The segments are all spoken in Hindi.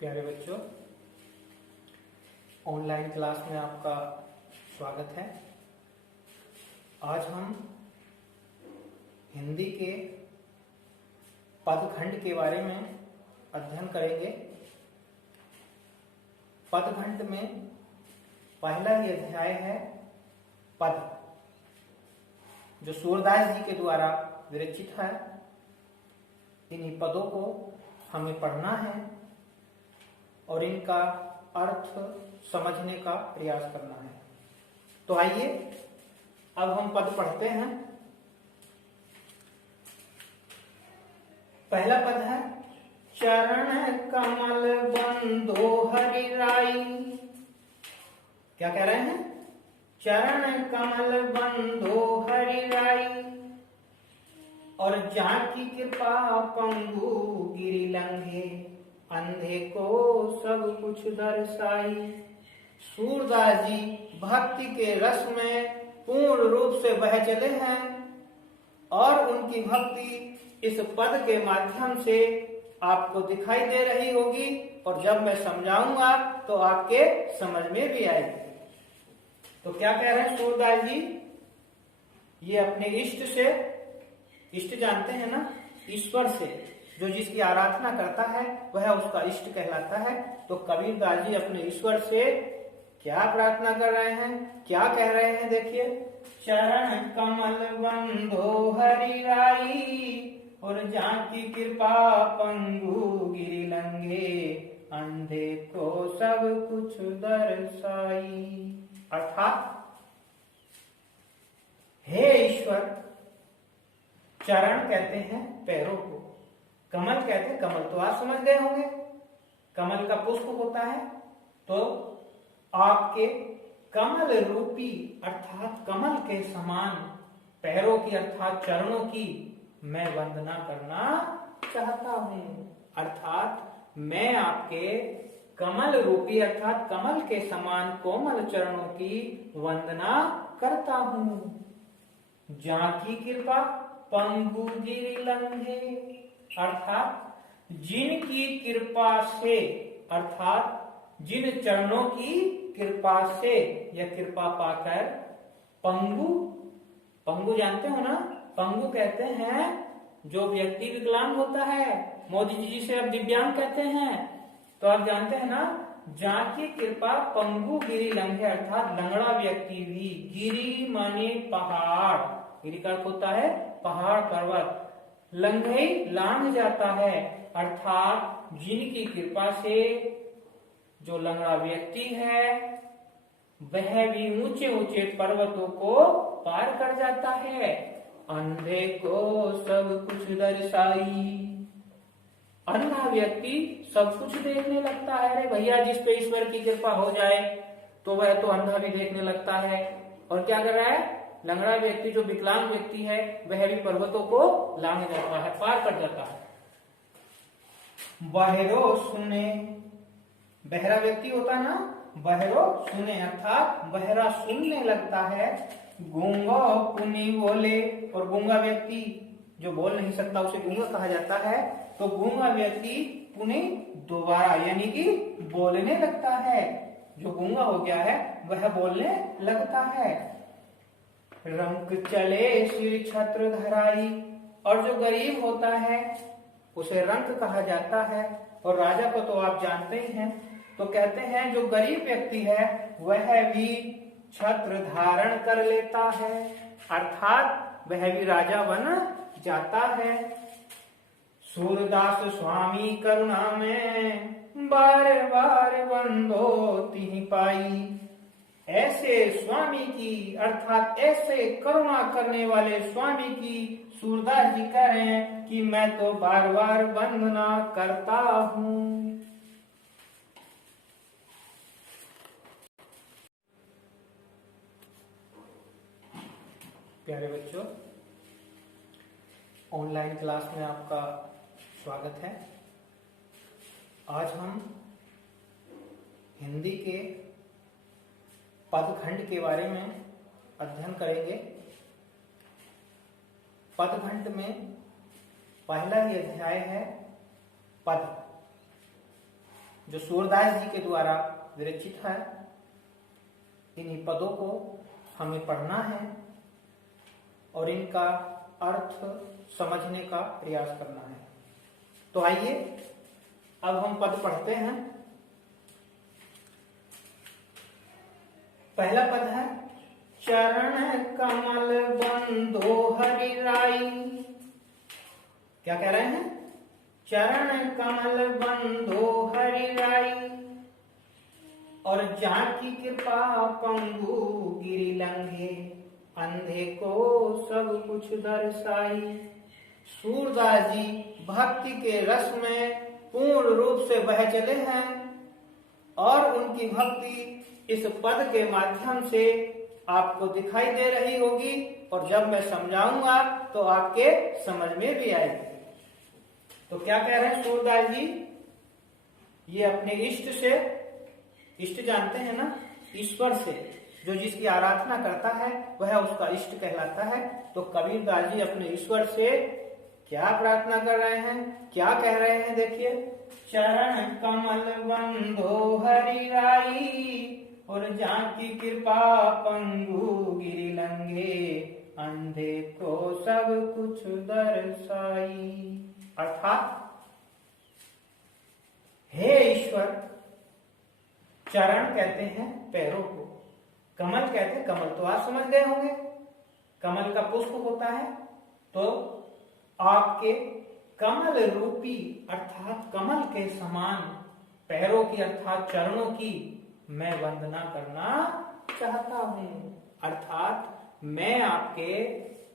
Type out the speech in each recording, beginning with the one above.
प्यारे बच्चों, ऑनलाइन क्लास में आपका स्वागत है। आज हम हिंदी के पदखंड के बारे में अध्ययन करेंगे। पदखंड में पहला ही अध्याय है पद, जो सूरदास जी के द्वारा विरचित है। इन्हीं पदों को हमें पढ़ना है और इनका अर्थ समझने का प्रयास करना है। तो आइए अब हम पद पढ़ते हैं। पहला पद है चरण कमल बंधो हरि राई। क्या कह रहे हैं? चरण कमल बंधो हरि राई, और जहाँ की कृपा पंगु गिरि लंघे, अंधे को सब कुछ दर्शाई। सूरदास जी भक्ति के रस में पूर्ण रूप से बह चले हैं और उनकी भक्ति इस पद के माध्यम से आपको दिखाई दे रही होगी, और जब मैं समझाऊंगा तो आपके समझ में भी आएगी। तो क्या कह रहे हैं सूरदास जी? ये अपने इष्ट से, इष्ट जानते हैं ना, ईश्वर से, जो जिसकी आराधना करता है वह उसका इष्ट कहलाता है। तो कबीरदास जी अपने ईश्वर से क्या प्रार्थना कर रहे हैं, क्या कह रहे हैं? देखिए, चरण कमल बंधो हरि राई, और जहाँ की कृपा पंगु गिरि लंघे, अंधे को सब कुछ दर्शाई। अर्थात हे ईश्वर, चरण कहते हैं पैरों को, कमल कहते हैं, कमल तो आप समझ गए होंगे, कमल का पुष्प होता है। तो आपके कमल रूपी अर्थात कमल के समान पैरों की अर्थात चरणों की मैं वंदना करना चाहता हूं। अर्थात मैं आपके कमल रूपी अर्थात कमल के समान कोमल चरणों की वंदना करता हूं। जहाँ की कृपा पंगु गिरि लंघे, अर्थात जिनकी कृपा से, अर्थात जिन चरणों की कृपा से या कृपा पाकर पंगु, पंगु जानते हो ना, पंगु कहते हैं जो व्यक्ति विकलांग होता है। मोदी जी जिसे अब दिव्यांग कहते हैं, तो आप जानते हैं ना, जहाँ की कृपा पंगु गिरि लंघे, अर्थात लंगड़ा व्यक्ति भी, गिरि माने पहाड़, गिरि का अर्थ होता है पहाड़ पर्वत, लंघे लांघ जाता है। अर्थात जिनकी कृपा से जो लंगड़ा व्यक्ति है वह भी ऊंचे ऊंचे पर्वतों को पार कर जाता है। अंधे को सब कुछ दर्शाई, अंधा व्यक्ति सब कुछ देखने लगता है। अरे भैया, जिस पे ईश्वर की कृपा हो जाए तो वह तो अंधा भी देखने लगता है। और क्या कर रहा है? लंगड़ा व्यक्ति, जो विकलांग व्यक्ति है, वह भी पर्वतों को लांघ जाता है, पार कर जाता है। बहरो सुने, बहरा व्यक्ति होता है ना, बहरो सुने अर्थात बहरा सुनने लगता है। गूंगा पुनि बोले, और गूंगा व्यक्ति जो बोल नहीं सकता उसे गूंगा कहा जाता है। तो गूंगा व्यक्ति पुनि दोबारा यानी कि बोलने लगता है। जो गूंगा हो गया है वह बोलने लगता है। रंक चले सिर छत्र धराई, और जो गरीब होता है उसे रंक कहा जाता है। और राजा को तो आप जानते ही हैं। तो कहते हैं जो गरीब व्यक्ति है वह भी छत्र धारण कर लेता है, अर्थात वह भी राजा बन जाता है। सूरदास स्वामी करुणा में बार बार बंधो तिहि पाई। ऐसे स्वामी की अर्थात ऐसे करुणा करने वाले स्वामी की सूरदास जी कह रहे हैं कि मैं तो बार बार वंदना करता हूं। प्यारे बच्चों, ऑनलाइन क्लास में आपका स्वागत है। आज हम हिंदी के पदखंड के बारे में अध्ययन करेंगे। पदखंड में पहला ही अध्याय है पद, जो सूरदास जी के द्वारा विरचित है। इन्हीं पदों को हमें पढ़ना है और इनका अर्थ समझने का प्रयास करना है। तो आइए अब हम पद पढ़ते हैं। पहला पद है चरण कमल बंधो हरि राई। क्या कह रहे हैं? चरण कमल बंधो हरि राई और जाकी कृपा पंगु गिरि लंघे अंधे को सब कुछ दर्शाई। सूरदास जी भक्ति के रस में पूर्ण रूप से बह चले हैं और उनकी भक्ति इस पद के माध्यम से आपको दिखाई दे रही होगी और जब मैं समझाऊंगा तो आपके समझ में भी आएगी। तो क्या कह रहे हैं सूरदास जी? ये अपने इष्ट से, इष्ट जानते हैं ना, ईश्वर से जो जिसकी आराधना करता है वह उसका इष्ट कहलाता है। तो कबीरदास जी अपने ईश्वर से क्या प्रार्थना कर रहे हैं, क्या कह रहे हैं? देखिए, चरण कमल बंधो हरि राई और जाकी कृपा पंगु गिरि लंघे अंधे को सब कुछ दर्शाई। अर्थात हे ईश्वर, चरण कहते हैं पैरों को, कमल कहते हैं, कमल तो आप समझ गए होंगे, कमल का पुष्प होता है। तो आपके कमल रूपी अर्थात कमल के समान पैरों की अर्थात चरणों की मैं वंदना करना चाहता हूं। अर्थात मैं आपके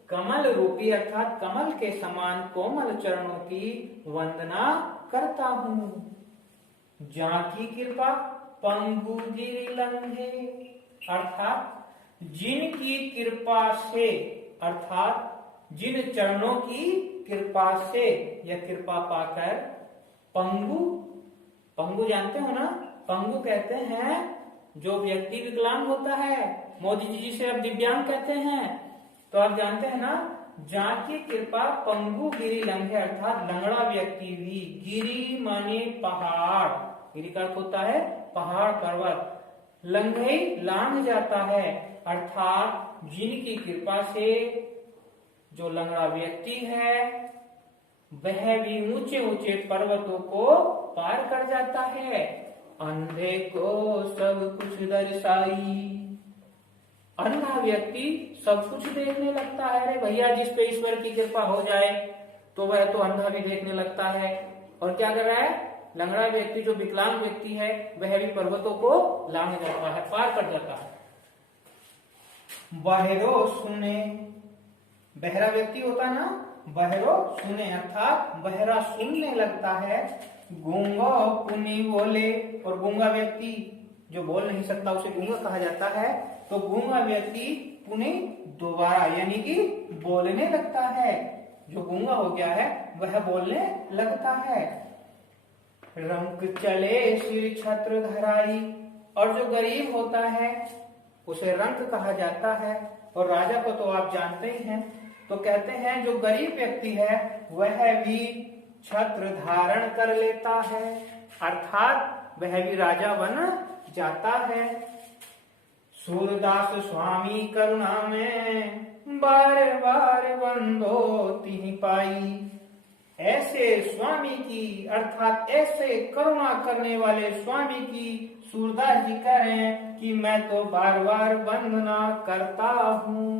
कमल रूपी अर्थात कमल के समान कोमल चरणों की वंदना करता हूं। जाकी कृपा पंगु गिरि लंघे अर्थात जिनकी कृपा से अर्थात जिन चरणों की कृपा से या कृपा पाकर पंगु, पंगु जानते हो ना, पंगु कहते हैं जो व्यक्ति विकलांग होता है। मोदी जी जिसे अब दिव्यांग कहते हैं। तो आप जानते हैं ना, जाकी कृपा पंगु गिरि लंघे अर्थात लंगड़ा व्यक्ति भी, गिरि माने पहाड़, गिरि का अर्थ होता है पहाड़ पर्वत, लंघे लांघ जाता है अर्थात जिनकी कृपा से जो लंगड़ा व्यक्ति है वह भी ऊंचे ऊंचे पर्वतों को पार कर जाता है। अंधे को सब कुछ दर्शाई, अंधा व्यक्ति सब कुछ देखने लगता है। अरे भैया, जिस पे ईश्वर की कृपा हो जाए तो वह तो अंधा भी देखने लगता है। और क्या कर रहा है? लंगड़ा व्यक्ति जो विकलांग व्यक्ति है वह भी पर्वतों को लांघ जाता है, पार कर जाता है। बहरो सुने, बहरा व्यक्ति होता ना, बहरो सुने अर्थात बहरा सुनने लगता है। गूंगा पुनी बोले, और गूंगा व्यक्ति जो बोल नहीं सकता उसे गूंगा कहा जाता है। तो गूंगा व्यक्ति पुनी दोबारा यानी कि बोलने लगता है। जो गूंगा हो गया है वह बोलने लगता है। रंग चले सिर छत्र धराई, और जो गरीब होता है उसे रंक कहा जाता है। और राजा को तो आप जानते ही हैं। तो कहते हैं जो गरीब व्यक्ति है वह भी छत्र धारण कर लेता है अर्थात वह भी राजा बन जाता है। सूरदास स्वामी करुणा में बार बार बंदो तिहि पाई। ऐसे स्वामी की अर्थात ऐसे करुणा करने वाले स्वामी की सूरदास जी कह रहे हैं कि मैं तो बार बार वंदना करता हूँ।